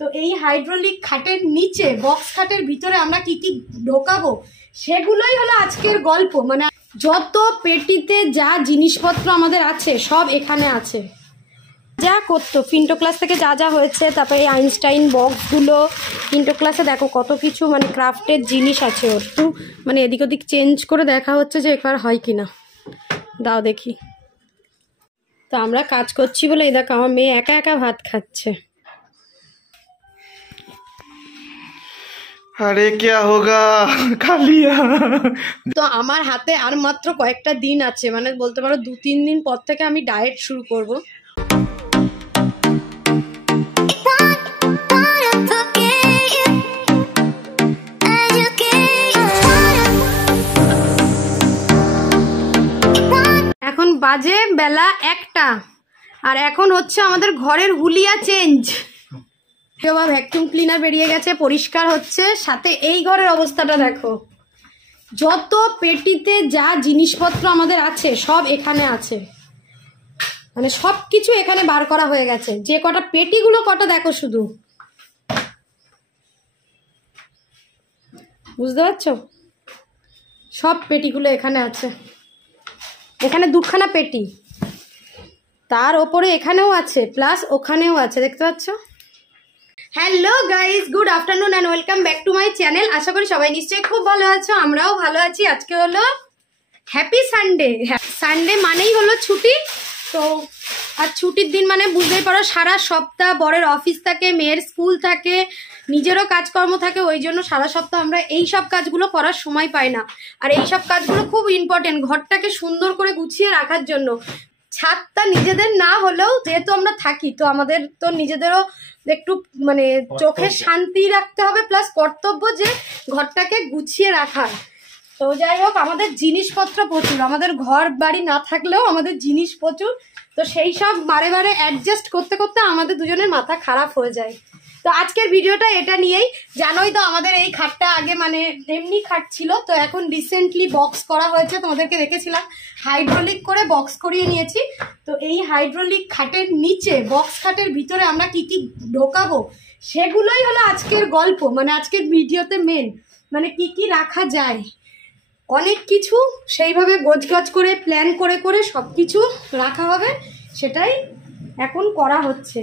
তো এই হাইড্রোলিক খাটের নিচে বক্স খাটের ভিতরে আমরা কি কি ঢোকাবো সেগুলোই হলো আজকের গল্প। মানে যত পেটিতে যা জিনিসপত্র আমাদের আছে সব এখানে আছে। যা করতো ফিন্টো ক্লাস থেকে যা যা হয়েছে, তারপরে এই আইনস্টাইন বক্সগুলো, ফিন্টো ক্লাসে দেখো কত কিছু মানে ক্রাফটের জিনিস আছে। ওর একটু মানে এদিক ওদিক চেঞ্জ করে দেখা হচ্ছে যে এবার হয় কিনা, দাও দেখি। তো আমরা কাজ করছি বলে এই দেখো আমার মেয়ে একা একা ভাত খাচ্ছে। আরে क्या होगा खा लिया। তো আমার হাতে আর মাত্র কয়েকটা দিন আছে, মানে বলতে পারো 2-3 দিন পর থেকে আমি ডায়েট শুরু করব। এখন বাজে বেলা 1টা, আর এখন হচ্ছে আমাদের ঘরের হুলিয়া চেঞ্জ। কেউ ভ্যাকুম ক্লিনার বেরিয়ে গেছে, পরিষ্কার হচ্ছে। সাথে এই ঘরের অবস্থাটা দেখো, যত পেটিতে যা জিনিসপত্র আমাদের আছে সব এখানে আছে, মানে সব কিছু এখানে বার করা হয়ে গেছে। যে কটা পেটিগুলো কটা দেখো শুধু, বুঝতে পারছো? সব পেটিগুলো এখানে আছে। এখানে 2খানা পেটি, তার ওপরে এখানেও আছে, প্লাস ওখানেও আছে, দেখতে পাচ্ছ? Hello guys, good afternoon and welcome back to my channel. আশা করি সবাই নিশ্চয়ই খুব ভালো আছো, আমরাও ভালো আছি। আজকে হলো হ্যাপি সানডে। সানডে মানেই হলো ছুটি। তো আর ছুটির দিন মানে বুঝতেই পারো সারা সপ্তাহ বরের অফিস থাকে, মেয়ের স্কুল থাকে, নিজেরও কাজকর্ম থাকে, ওই জন্য সারা সপ্তাহ আমরা এই সব কাজগুলো করার সময় পাই না। আর এই সব কাজগুলো খুব ইম্পর্টেন্ট ঘরটাকে সুন্দর করে গুছিয়ে রাখার জন্য। ছাদটা নিজেদের না হলেও যেহেতু আমরা থাকি, তো আমাদের তো নিজেদেরও একটু মানে চোখের শান্তি রাখতে হবে, প্লাস কর্তব্য যে ঘরটাকে গুছিয়ে রাখার। তো যাই হোক, আমাদের জিনিসপত্র প্রচুর, আমাদের ঘর বাড়ি না থাকলেও আমাদের জিনিস প্রচুর। তো সেই সব বারে বারে অ্যাডজাস্ট করতে করতে আমাদের দুজনের মাথা খারাপ হয়ে যায়। তো আজকের ভিডিওটা এটা নিয়েই। জানোই তো আমাদের এই খাটটা আগে মানে এমনি খাট ছিল, তো এখন রিসেন্টলি বক্স করা হয়েছে, তোমাদেরকে দেখেছিলাম হাইড্রোলিক করে বক্স করিয়ে নিয়েছি। তো এই হাইড্রোলিক খাটের নিচে বক্স খাটের ভিতরে আমরা কি কি ঢোকাবো সেগুলোই হলো আজকের গল্প। মানে আজকের ভিডিওতে মেন মানে কি কি রাখা যায়, অনেক কিছু সেইভাবে গোছগাছ করে প্ল্যান করে করে সব কিছু রাখা হবে, সেটাই এখন করা হচ্ছে।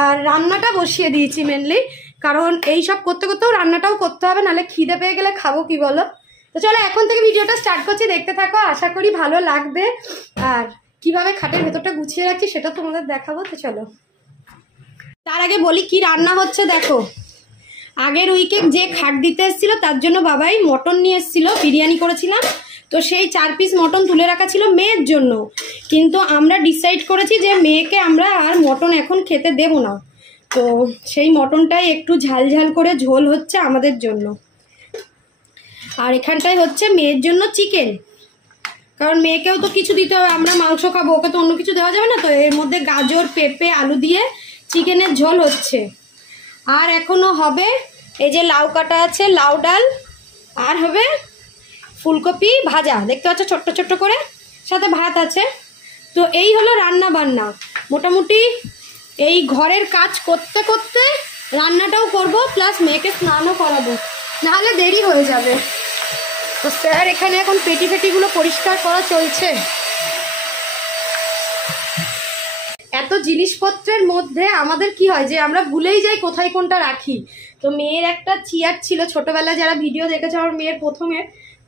আর রান্নাটা বসিয়ে দিয়েছি মেনলি, কারণ এই সব করতে করতেও রান্নাটাও করতে হবে, নাহলে খিদে পেয়ে গেলে খাবো কি বলো। তো চলো এখন থেকে ভিডিওটা স্টার্ট করছি, দেখতে থাকো, আশা করি ভালো লাগবে। আর কিভাবে খাটের ভেতরটা গুছিয়ে রাখছি সেটা তোমাদের দেখাবো। তো চলো তার আগে বলি কি রান্না হচ্ছে। দেখো, আগের উইকে যে খাট দিতে এসেছিল তার জন্য বাবাই মটন নিয়ে এসেছিল, বিরিয়ানি করেছিলাম। তো সেই 4 পিস মটন তুলে রাখা ছিল মেয়ের জন্য, কিন্তু আমরা ডিসাইড করেছি যে মেয়েকে আমরা আর মটন এখন খেতে দেব না। তো সেই মটনটাই একটু ঝাল ঝাল করে ঝোল হচ্ছে আমাদের জন্য, আর এখানটায় হচ্ছে মেয়ের জন্য চিকেন, কারণ মেয়েকেও তো কিছু দিতে হবে। আমরা মাংস খাবো, ওকে তো অন্য কিছু দেওয়া যাবে না। তো এর মধ্যে গাজর, পেঁপে, আলু দিয়ে চিকেনের ঝোল হচ্ছে। আর এখনো হবে এই যে লাউ কাটা আছে, লাউ ডাল, আর হবে ফুলকপি ভাজা, দেখতে পাচ্ছ ছোট্ট ছোট্ট করে, সাথে ভাত আছে। তো এই হলো রান্না বান্না। মোটামুটি এই ঘরের কাজ করতে করতে রান্নাটাও করব, প্লাস মেয়েকে স্নানও করাবো, নাহলে দেরি হয়ে যাবে। তো স্যার এখানে এখন পেটি ফেটিগুলো পরিষ্কার করা চলছে। এত জিনিসপত্রের মধ্যে আমাদের কি হয় যে আমরা ভুলেই যাই কোথায় কোনটা রাখি। তো মেয়ের একটা চেয়ার ছিল, ছোটবেলায় যারা ভিডিও দেখেছে আমার মেয়ের প্রথমে,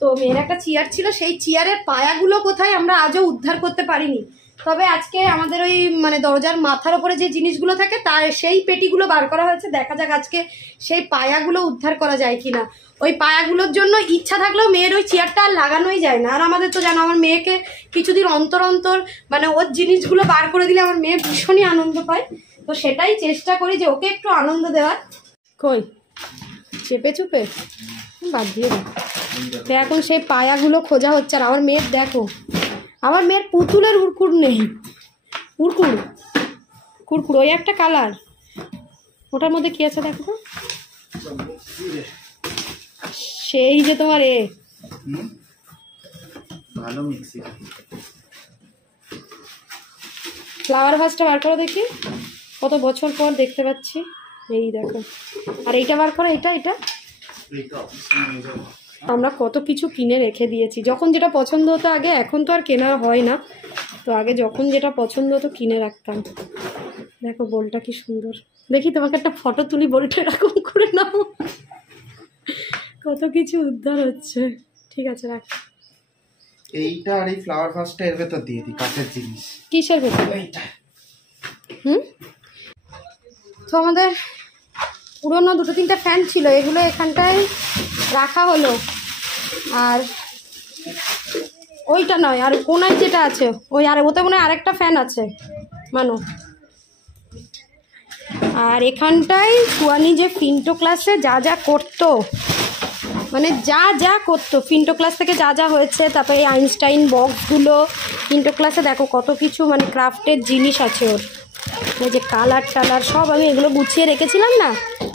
তো মেয়ের একটা চেয়ার ছিল, সেই চেয়ারের পায়াগুলো কোথায় আমরা আজও উদ্ধার করতে পারিনি। তবে আজকে আমাদের ওই মানে দরজার মাথার ওপরে যে জিনিসগুলো থাকে তার সেই পেটিগুলো বার করা হয়েছে, দেখা যাক আজকে সেই পায়াগুলো উদ্ধার করা যায় কিনা। ওই পায়াগুলোর জন্য ইচ্ছা থাকলেও মেয়ের ওই চেয়ারটা আর লাগানোই যায় না। আর আমাদের তো জানো আমার মেয়েকে কিছুদিন অন্তর অন্তর মানে ওর জিনিসগুলো বার করে দিলে আমার মেয়ে ভীষণই আনন্দ পায়। তো সেটাই চেষ্টা করি যে ওকে একটু আনন্দ দেওয়ার। কই চেপে চুপে বাদ দিয়ে দাও। তো এখন সেই পায়াগুলো খোঁজা হচ্ছে। আর আমার মেয়ের দেখো, আমার মেয়ের পুতুলের উড়কুড় নেই, উড়কুড় কুড়কুড় ওই একটা কালার, ওটার মধ্যে কি আছে দেখো তো, সেই যে তোমার ভালো মিক্সি ফ্লাওয়ার ভাসটা বার করো দেখি, কত বছর পর দেখতে পাচ্ছি। এই দেখো, আর এইটা বার করো, এটা এটা আমরা কত কিছু কিনে রেখে দিয়েছি। যখন যেটা পছন্দ হতো আগে, এখন তো আর কেনা হয় না, তো আগে যখন যেটা পছন্দ হতো কিনে রাখতাম। দেখো বোলটা কি সুন্দর, দেখি তোমাকে একটা ফটো তুলি, বোলটা এরকম করে নাও। কত কিছু উদ্ধার হচ্ছে। ঠিক আছে রাখ। এইটা আর এই ফ্লাওয়ার ভাসটা এর ভেতর দিয়ে দিই, কাঠের জিনিস। কিসের ভেতর? এইটা। তো আমাদের পুরোনো 2-3টে ফ্যান ছিল, এগুলো এখানটায় রাখা হলো। আর ওইটা নয়, আর কোনায় যেটা আছে ওই, আর ওতে মনে হয় আরেকটা ফ্যান আছে মানো। আর এখানটায় সুয়ানি যে ফিন্টো ক্লাসে যা যা করতো, মানে যা যা করতো ফিন্টো ক্লাস থেকে যা যা হয়েছে, তারপরে এই আইনস্টাইন বক্সগুলো, ফিন্টো ক্লাসে দেখো কত কিছু মানে ক্রাফটের জিনিস আছে ওর। এই যে কালার টালার সব আমি এগুলো গুছিয়ে রেখেছিলাম না,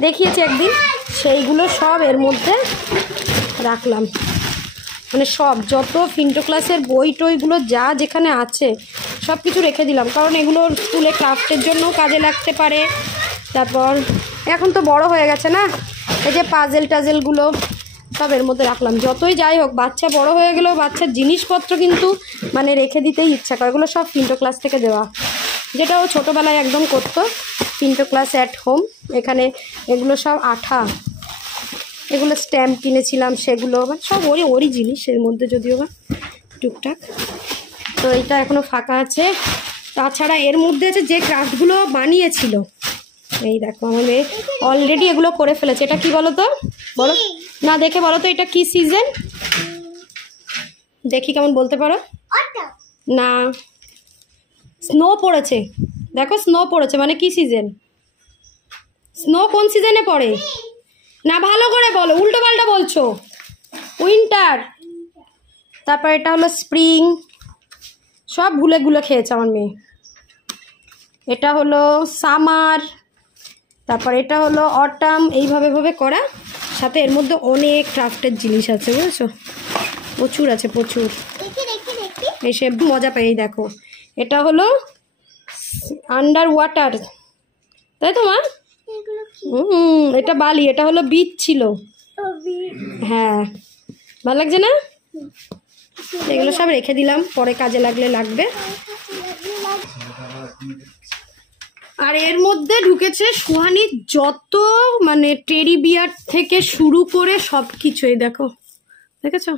দেখিয়েছি একদিন, সেইগুলো সব এর মধ্যে রাখলাম। মানে সব যত ফিন্টো ক্লাসের বই টইগুলো যা যেখানে আছে সব কিছু রেখে দিলাম, কারণ এগুলো স্কুলে ক্রাফটের জন্যও কাজে লাগতে পারে। তারপর এখন তো বড় হয়ে গেছে না, এই যে পাজেল টাজেলগুলো সব এর মধ্যে রাখলাম। যতই যাই হোক, বাচ্চা বড় হয়ে গেলেও বাচ্চার জিনিসপত্র কিন্তু মানে রেখে দিতেই ইচ্ছা করে। এগুলো সব ফিন্টো ক্লাস থেকে দেওয়া, যেটা ও ছোটোবেলায় একদম করতো, ফিন্টো ক্লাস অ্যাট হোম। এখানে এগুলো সব আঠা, এগুলো স্ট্যাম্প কিনেছিলাম, সেগুলো মানে সব ওরই জিনিস এর মধ্যে, যদিও বা টুকটাক। তো এইটা এখনও ফাঁকা আছে। তাছাড়া এর মধ্যে আছে যে ক্রাফটগুলো বানিয়েছিল, এই দেখো আমাদের অলরেডি এগুলো করে ফেলেছে। এটা কি বলো তো, বলো না, দেখে বলো তো এটা কি সিজন, দেখি কেমন বলতে পারো। না, স্নো পড়েছে, দেখো স্নো পড়েছে, মানে কি সিজন? স্নো কোন সিজনে পড়ে? না ভালো করে বলো, উল্টো পাল্টা বলছো। উইন্টার। তারপর এটা হলো স্প্রিং, সব ভুলে গুলে খেয়েছে আমার মেয়ে। এটা হলো সামার, তারপর এটা হলো অটাম, এইভাবে ভাবে করা। সাথে এর মধ্যে অনেক ক্রাফটের জিনিস আছে, বুঝেছো, প্রচুর আছে প্রচুর। এসে মজা পাই। দেখো এটা হলো আন্ডার ওয়াটার, তাই তো মা? এটা বালি, এটা হলো বিচ ছিল। হ্যাঁ ভালো লাগছে না? এগুলো সব রেখে দিলাম, পরে কাজে লাগলে লাগবে। আর এর মধ্যে ঢুকেছে সুহানির যত মানে টেডি বিয়ার থেকে শুরু করে সব কিছুই। দেখো, দেখেছো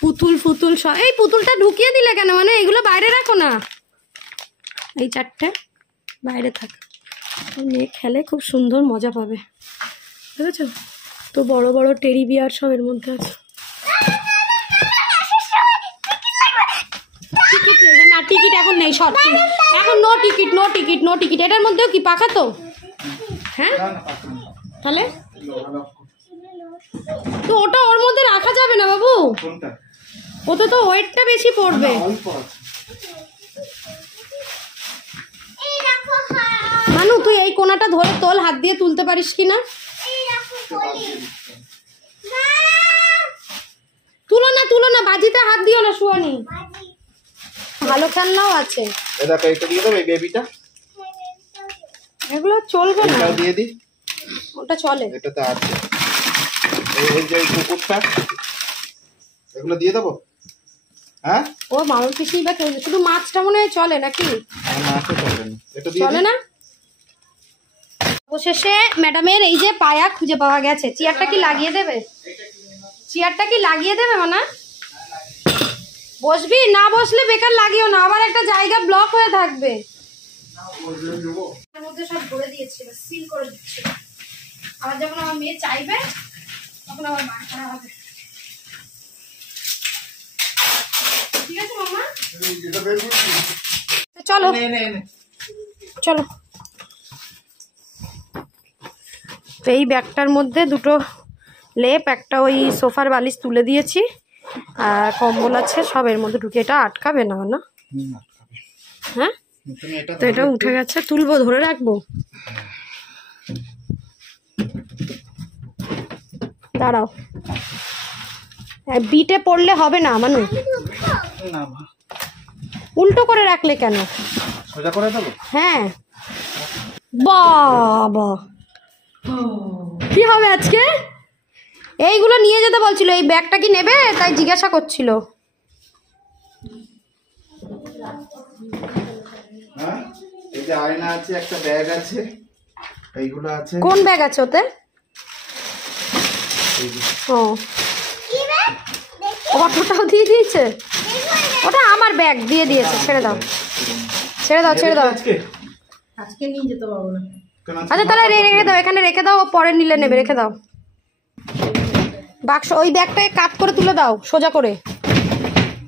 পুতুল ফুতুল সব। এই পুতুলটা ঢুকিয়ে দিলে কেন? মানে এগুলো বাইরে রাখো না, এই 4টে বাইরে থাক, মেয়ে খেলে খুব সুন্দর মজা পাবে, বুঝেছো তো। বড় বড় টেডি বিয়ার সব এর মধ্যে আছে। টিকিট না, টিকিট এখন নেই, শর্ট এখন no ticket, no ticket, no ticket. এটার মধ্যেও কি পাখা তো? হ্যাঁ তাহলে তো ওটা ওর মধ্যে রাখা যাবে না বাবু, ওতে তো ওয়েটটা বেশি পড়বে। মানু তুই এই কোনাটা ধরে তোল, হাত দিয়ে তুলতে পারিস কি না? তুলো না, তুলো না, বাজিতে হাত দিও না সুয়ানি। ভালো খেলনাও আছে। দেখো এটা দিয়ে দেবে বেবিটা, এগুলো চলবে না, এটাও দিয়ে দি। ওটা চলে, এটাতে আছে এই যে কুকুরটা, এগুলো দিয়ে দেবো। হ্যাঁ ও মামুর পিসি বা কেউ, শুধু মাছটা মনে হয় চলে নাকি? মাছও চলে না, এটা দিয়ে চলে না। অবশেষে ম্যাডামের এই যে পায়া খুঁজে পাওয়া গেছে। চেয়ারটা কি লাগিয়ে দেবে? চেয়ারটা কি লাগিয়ে দেবে মানা? বসবি না, বসলে বেকার লাগিও না, আবার একটা জায়গা ব্লক হয়ে থাকবে। এর মধ্যে সব ভরে দিয়েছি, সিল করে দিচ্ছি, আবার যখন আমার মেয়ে চাইবে তখন আবার বার করা হবে। ঠিক আছে মামা, চলো চলো। তো এই ব্যাগটার মধ্যে দুটো লেপ, একটা ওই সোফার বালিশ তুলে দিয়েছি, আর কম্বল আছে সব এর মধ্যে ঢুকে। এটা আটকাবে না না? হ্যাঁ তো এটা উঠে গেছে, তুলবো, ধরে রাখবো, দাঁড়াও। বিটে পড়লে হবে না মানু, উল্টো করে রাখলে কেন? সোজা করে দেবো। হ্যাঁ বাবা, কি হবে আজকে? এইগুলো নিয়ে যেতে বলছিল, এই ব্যাগটা কি নেবে তাই জিজ্ঞাসা করছিল। হ্যাঁ, এই যে আয়না আছে, একটা ব্যাগ আছে, এইগুলো আছে। কোন ব্যাগ আছে ওতে? ও, অটোটাও দিয়ে দিয়েছে। ওটা আমার ব্যাগ দিয়ে দিয়েছে, ছেড়ে দাও ছেড়ে দাও ছেড়ে দাও। আজকে নিয়ে যেতে পারবো না। আচ্ছা তাহলে রেখে দাও, এখানে রেখে দাও, পরে নিলে নেবে, রেখে দাও। বাক্স ওই ব্যাগটাকে কাট করে তুলে দাও সোজা করে।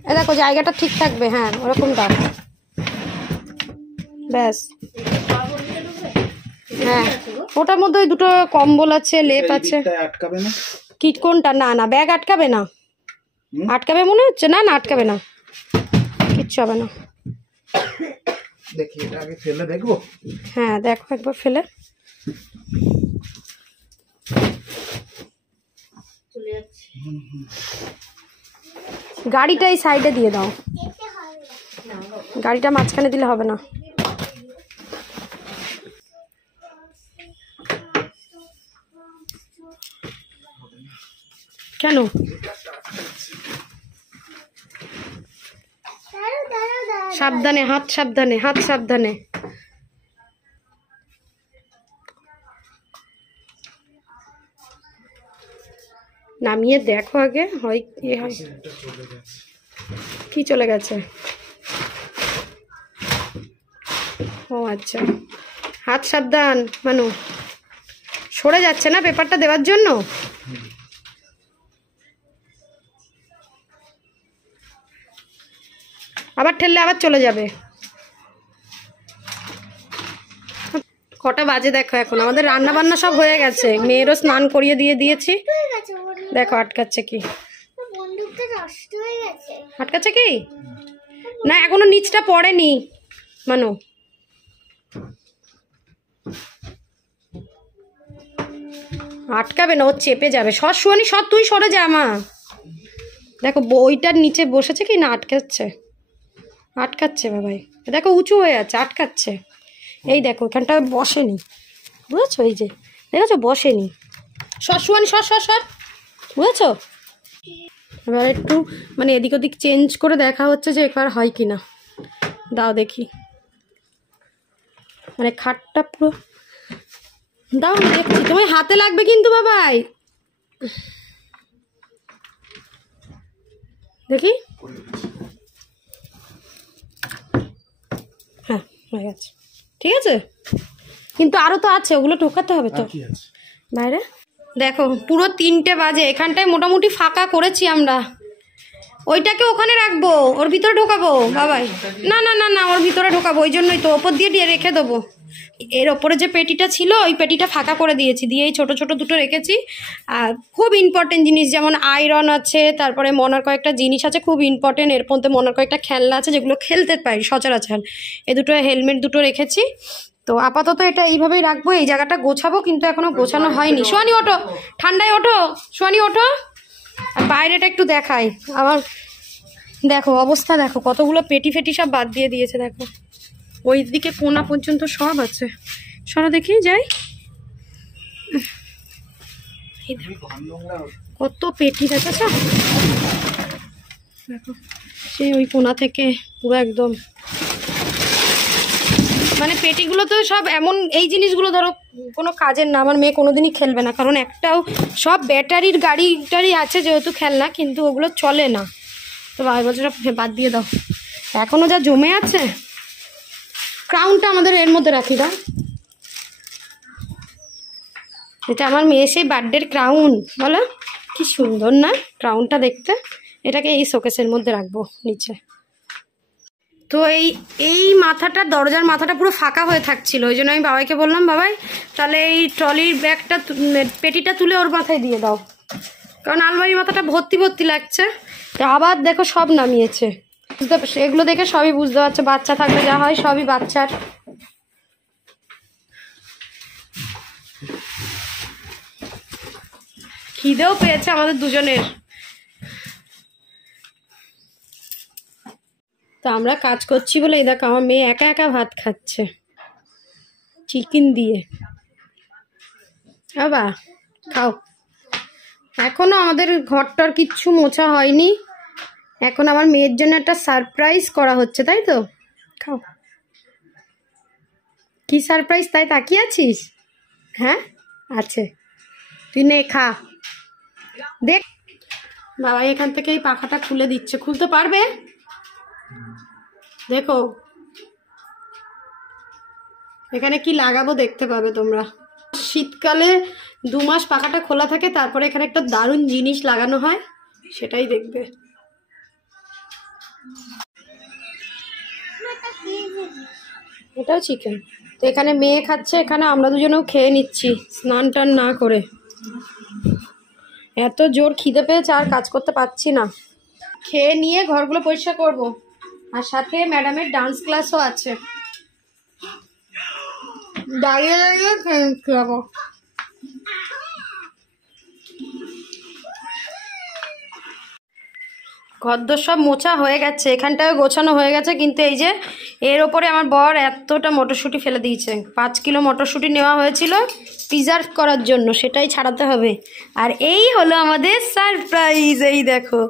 এ দেখো জায়গাটা ঠিক থাকবে, হ্যাঁ ওরকম দাও, ব্যাস। হ্যাঁ ওটার মধ্যে ওই দুটো কম্বল আছে, লেপ আছে। আটকাবে না? কি কোনটা? না না ব্যাগ আটকাবে না। আটকাবে মনে হচ্ছে? না না আটকাবে না, কিচ্ছু হবে না। দেখি এটা আগে ফেলে দেখবো। হ্যাঁ দেখো একবার ফেলে। গাড়িটা এই সাইডে দিয়ে দাও, গাড়িটা মাঝখানে দিলে হবে না। কেন? সাবধানে, হাত সাবধানে, হাত সাবধানে। নামিয়ে দেখো আগে হয় কি হয়। কি চলে গেছে? ও আচ্ছা, হাত সাবধান মানু, সরে যাচ্ছে না পেপারটা দেওয়ার জন্য। আবার ঠেললে আবার চলে যাবে। কটা বাজে দেখো এখন? আমাদের রান্না বান্না সব হয়ে গেছে, মেয়েরও স্নান করিয়ে দিয়ে দিয়েছি। দেখো আটকাচ্ছে কি, আটকাচ্ছে কি না, এখনো নিচটা পড়েনি মানু। আটকাবে না, ও চেপে যাবে। সর শুয়ানি, সর, তুই সরে যা মা। দেখো বইটার নিচে বসেছে কি না, আটকাচ্ছে, আটকাচ্ছে বাবাই। দেখো উঁচু হয়ে আছে, আটকাচ্ছে। এই দেখো এখানটা বসেনি, বুঝেছো? এই যে দেখেছো বসেনি। সর শুয়ানি, সর সর সর, বুঝেছো? এবার একটু মানে এদিক ওদিক চেঞ্জ করে দেখা হচ্ছে যে এবার হয় কি না। দাও দেখি, মানে খাটটা পুরো দাও, দেখছি। তোমার হাতে লাগবে কিন্তু বাবাই, দেখি। হ্যাঁ হয়ে গেছে, ঠিক আছে। কিন্তু আরো তো আছে, ওগুলো ঢোকাতে হবে তো বাইরে। দেখো পুরো 3টে বাজে, এখানটায় মোটামুটি ফাঁকা করেছি আমরা। ওইটাকে ওখানে রাখবো, ওর ভিতরে ঢোকাবো বাবাই। না না না না, ওর ভিতরে ঢোকাবো, ওই জন্যই তো ওপর দিয়ে রেখে দেবো। এর ওপরে যে পেটিটা ছিল ওই পেটিটা ফাঁকা করে দিয়েছি, দিয়ে এই ছোটো ছোটো দুটো রেখেছি। আর খুব ইম্পর্টেন্ট জিনিস যেমন আয়রন আছে, তারপরে মনার কয়েকটা জিনিস আছে খুব ইম্পর্টেন্ট। এর মধ্যে মনার কয়েকটা খেলনা আছে যেগুলো খেলতে পারি সচরাচর। এই দুটো হেলমেট দুটো রেখেছি। তো আপাতত এটা এইভাবেই রাখবো, এই জায়গাটা গোছাবো, কিন্তু এখনো গোছানো হয়নি। সোয়ানি ওঠো, ঠান্ডায় ওঠো, সোয়ানি ওঠো। আর বাইরেটা একটু দেখাই আমার, দেখো অবস্থা দেখো, কতগুলো পেটি ফেটি সব বাদ দিয়ে দিয়েছে। দেখো ওই দিকে কোনা পর্যন্ত সব আছে। সরো দেখি যাই, কত পেটি দেখেছ? দেখো সেই ওই কোনা থেকে পুরো একদম, মানে পেটিগুলো তো সব এমন, এই জিনিসগুলো ধরো কোনো কাজের না। আমার মেয়ে কোনোদিনই খেলবে না, কারণ একটাও সব ব্যাটারির গাড়ি টাড়ি আছে যেহেতু খেলনা, কিন্তু ওগুলো চলে না। তো বছর বাদ দিয়ে দাও, এখনো যা জমে আছে। ক্রাউনটা আমাদের এর মধ্যে রাখি দাও, এটা আমার মেয়ে সেই বার্থডের ক্রাউন, বলো কি সুন্দর না ক্রাউনটা দেখতে। এটাকে এই শোকেসের মধ্যে রাখবো নিচে। তো এই মাথাটা, দরজার মাথাটা পুরো ফাঁকা হয়ে থাকছিল, ওই জন্য আমি বাবাইকে বললাম, বাবাই তাহলে এই ট্রলির ব্যাগটা পেটিটা তুলে ওর মাথায় দিয়ে দাও, কারণ আলমারির মাথাটা ভর্তি ভর্তি লাগছে। আবার দেখো সব নামিয়েছে, এগুলো দেখে সবই বুঝতে পারছে, বাচ্চা থাকলে যা হয় সবই বাচ্চার। খিদেও পেয়েছে আমাদের দুজনের। তো আমরা কাজ করছি বলে এই দেখো আমার মেয়ে একা একা ভাত খাচ্ছে চিকেন দিয়ে। বাবা খাও। এখনো আমাদের ঘরটার কিচ্ছু মোছা হয়নি, এখন আমার মেয়ের জন্য একটা সারপ্রাইজ করা হচ্ছে, তাই তো? খাও। কি সারপ্রাইজ তাই তাকিয়ে আছিস? হ্যাঁ আছে, তুই নে খা। দেখ বাবা এখান থেকে এই পাখাটা খুলে দিচ্ছে, খুলতে পারবে? দেখো এখানে কি লাগাবো দেখতে পাবে তোমরা। শীতকালে 2 মাস পাখাটা খোলা থাকে, তারপরে এখানে একটা দারুণ জিনিস লাগানো হয়, সেটাই দেখবে। এটাও চিকেন। তো এখানে মেয়ে খাচ্ছে, এখানে আমরা দুজনেও খেয়ে নিচ্ছি স্নান টান না করে। এত জোর খিদে পেয়েছে আর কাজ করতে পারছি না। খেয়ে নিয়ে ঘরগুলো পরিষ্কার করব, আর সাথে ম্যাডামের ডান্স ক্লাসও আছে, দাঁড়িয়ে দাঁড়িয়ে খাবো। ঘরদোর সব মোছা হয়ে গেছে, এখানটাও গোছানো হয়ে গেছে, কিন্তু এই যে এর ওপরে আমার বর এতটা মটরশুঁটি ফেলে দিয়েছে। 5 কিলো মটরশুঁটি নেওয়া হয়েছিল প্রিজার্ভ করার জন্য, সেটাই ছাড়াতে হবে। আর এই হলো আমাদের সারপ্রাইজ। এই দেখো,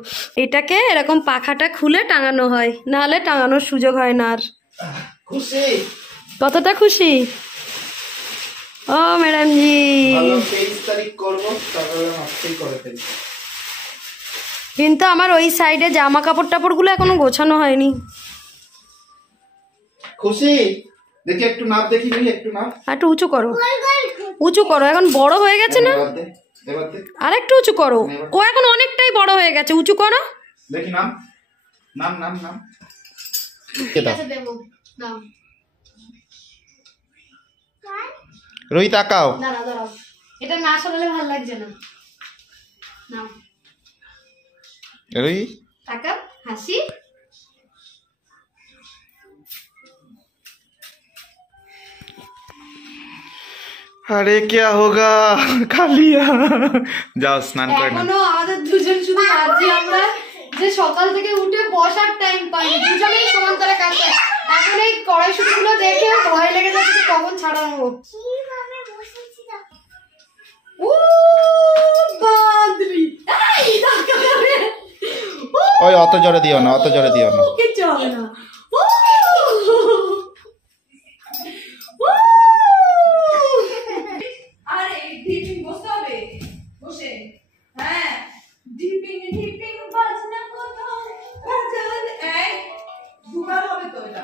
এটাকে এরকম পাখাটা খুলে টাঙানো হয়, নাহলে টাঙানোর সুযোগ হয় না। আর খুশি? কতটা খুশি ও ম্যাডাম জি? 23 তারিখ করবো, তারপরে আজকেই করে ফেলি। কিন্তু আমার ওই সাইডে জামা কাপড় টাপড়গুলো এখনো গোছানো হয়নি। খুশি? দেখি একটু নাপ, দেখি ভাই একটু নাপ। একটু উঁচু করো, উঁচু করো, এখন বড় হয়ে গেছে না? এবার দে, এবার দে। আর একটু উঁচু করো, ও এখন অনেকটাই বড় হয়ে গেছে, উঁচু করো। দেখি নাম, নাম নাম নাম। ঠিক আছে দেবো, দাও। রোহিত তাকাও। দাঁড়াও দাঁড়াও, এটা না সাজালে ভালো লাগছে না। নাও রোহিত তাকাও, হাসি। আরে क्या होगा खा लिया। যাও স্নান করে নাও। এখনো আমাদের দুজন শুধু আছি আমরা, যে সকাল থেকে উঠে বসার টাইম পাই, দুজনেই সমান্তরে কাজ করে। এখন এই কড়াইশুটিগুলো দেখে ভয় লেগে যাচ্ছে কখন ছাড়াবো। ও বাদরি, এই তাকাবে। ওই অত জোরে দিও না, অত জোরে দিও না। ওকে চল না। ও ও আরে ডিপিং বসতে হবে, বসে। হ্যাঁ, ডিপিং ডিপিং বাজনা কোথাও বাজান। এই দুবার হবে তো এটা।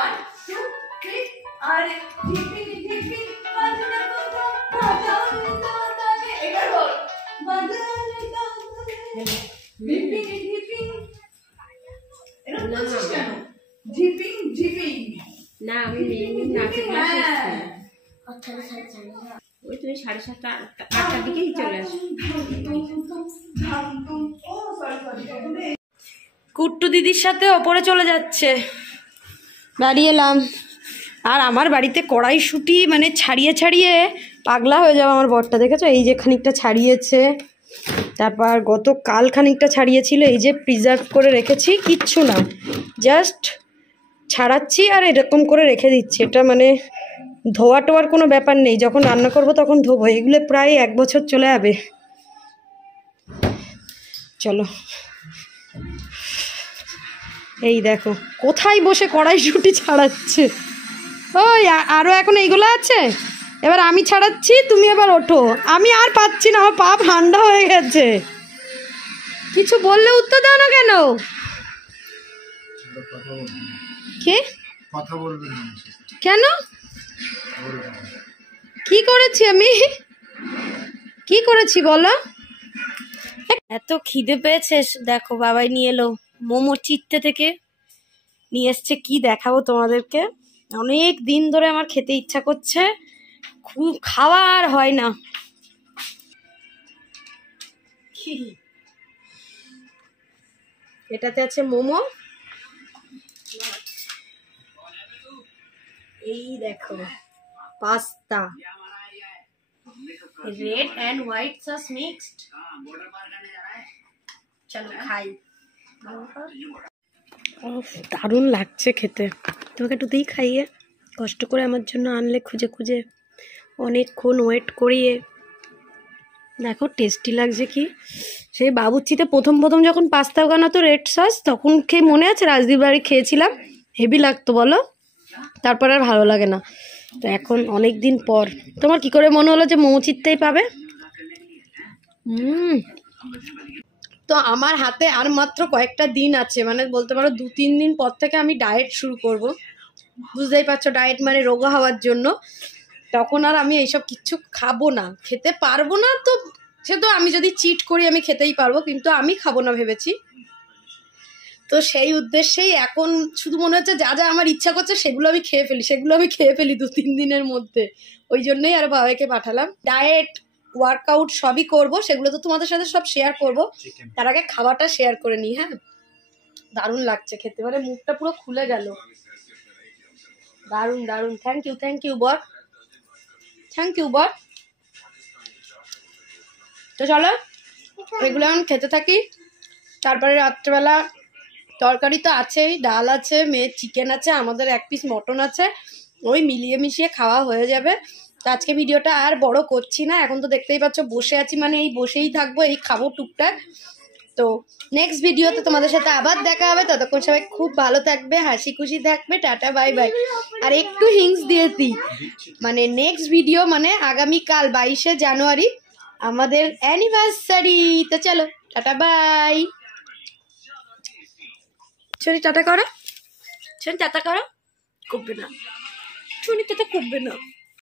1 2 3। আরে ডিপিং ডিপিং বাজনা কোথাও বাজান দাদানে। এবার বল, বাজান দাদানে ডিপিং ডিপিং। এটা বলছিস কেন? ডিপিং ডিপিং না আমি নাচে ক্লাস হ্যাঁ। ওই তুমি 7:30 8টার দিকেই চলে আসো। কুট্টু দিদির সাথে ওপরে চলে যাচ্ছে, বাড়ি এলাম। আর আমার বাড়িতে কড়াইশুঁটি মানে ছাড়িয়ে ছাড়িয়ে পাগলা হয়ে যাবে আমার বরটা, দেখেছো? এই যে খানিকটা ছাড়িয়েছে, তারপর গতকাল খানিকটা ছাড়িয়েছিল, এই যে প্রিজার্ভ করে রেখেছি, কিচ্ছু না, জাস্ট ছাড়াচ্ছি আর এরকম করে রেখে দিচ্ছি। এটা মানে ধোয়া টোয়ার কোনো ব্যাপার নেই, যখন রান্না করব তখন ধোবো। এগুলো প্রায় 1 বছর চলে যাবে। চলো, এই দেখো কোথায় বসে কড়াইশুঁটি ছাড়াচ্ছে। ওই আরও এখন এইগুলো আছে, এবার আমি ছাড়াচ্ছি, তুমি এবার ওঠো। আমি আর পাচ্ছি না, আমার পা ঠান্ডা হয়ে গেছে। কিছু বললে উত্তর দাও না কেন? কে কথা বলবি না? কেন? কি করেছি আমি? কি করেছি বলো? এত খিদে পেয়েছে, দেখো বাবাই নিয়ে এলো মোমো চিত্তে থেকে নিয়ে এসছে। কি দেখাবো তোমাদেরকে, অনেক দিন ধরে আমার খেতে ইচ্ছা করছে, খুব খাওয়া আর হয় না। এটাতে আছে মোমো, এই দেখো pasta, red and white sauce mixed. চলো খাই। দারুণ লাগছে খেতে। তোমাকে একটু দিই খাইয়ে, কষ্ট করে আমার জন্য আনলে, খুঁজে খুঁজে অনেকক্ষণ ওয়েট করিয়ে। দেখো টেস্টি লাগছে কি। সেই বাবুর্চিতে প্রথম প্রথম যখন পাস্তা বানাতো রেড সস, তখন খেয়ে মনে আছে রাজদীপ বাড়ি খেয়েছিলাম, হেভি লাগতো বলো। তারপর আর ভালো লাগে না। তো এখন অনেক দিন পর তোমার কি করে মনে হলো যে মোমো চিত্তেই পাবে? তো আমার হাতে আর মাত্র কয়েকটা দিন আছে, মানে বলতে পারো 2-3 দিন পর থেকে আমি ডায়েট শুরু করব। বুঝতেই পারছো ডায়েট মানে রোগা হওয়ার জন্য। তখন আর আমি এইসব কিচ্ছু খাবো না, খেতে পারবো না। তো সে তো আমি যদি চিট করি আমি খেতেই পারবো, কিন্তু আমি খাবো না ভেবেছি। তো সেই উদ্দেশ্যেই এখন শুধু মনে হচ্ছে যা যা আমার ইচ্ছা করছে সেগুলো আমি খেয়ে ফেলি 2-3 দিনের মধ্যে। ওই জন্যই আর বাবাকে পাঠালাম। ডায়েট ওয়ার্কআউট সবই করব, সেগুলো তো তোমাদের সাথে সব শেয়ার করব। তার আগে খাওয়াটা শেয়ার করে নিই। হ্যাঁ, দারুণ লাগছে খেতে, মানে মুখটা পুরো খুলে গেল। দারুণ দারুণ, থ্যাংক ইউ বল, থ্যাংক ইউ বল। তো চলো এগুলো এখন খেতে থাকি। তারপরে রাত্রেবেলা তরকারি তো আছেই, ডাল আছে, মেয়ের চিকেন আছে, আমাদের 1 পিস মটন আছে, ওই মিলিয়ে মিশিয়ে খাওয়া হয়ে যাবে। তো আজকে ভিডিওটা আর বড় করছি না, এখন তো দেখতেই পাচ্ছ বসে আছি, মানে এই বসেই থাকবো, এই খাবো টুকটাক। তো নেক্সট ভিডিওতে তোমাদের সাথে আবার দেখা হবে। ততক্ষণ সবাই খুব ভালো থাকবে, হাসি খুশি থাকবে, টাটা বাই বাই। আর একটু হিংস দিয়ে দিই, মানে নেক্সট ভিডিও মানে আগামীকাল 22শে জানুয়ারি আমাদের অ্যানিভার্সারি। তো চলো টাটা বাই। শনি টাটা করো, শনি টাটা করো। করবে না, শনি টাটা করবে না।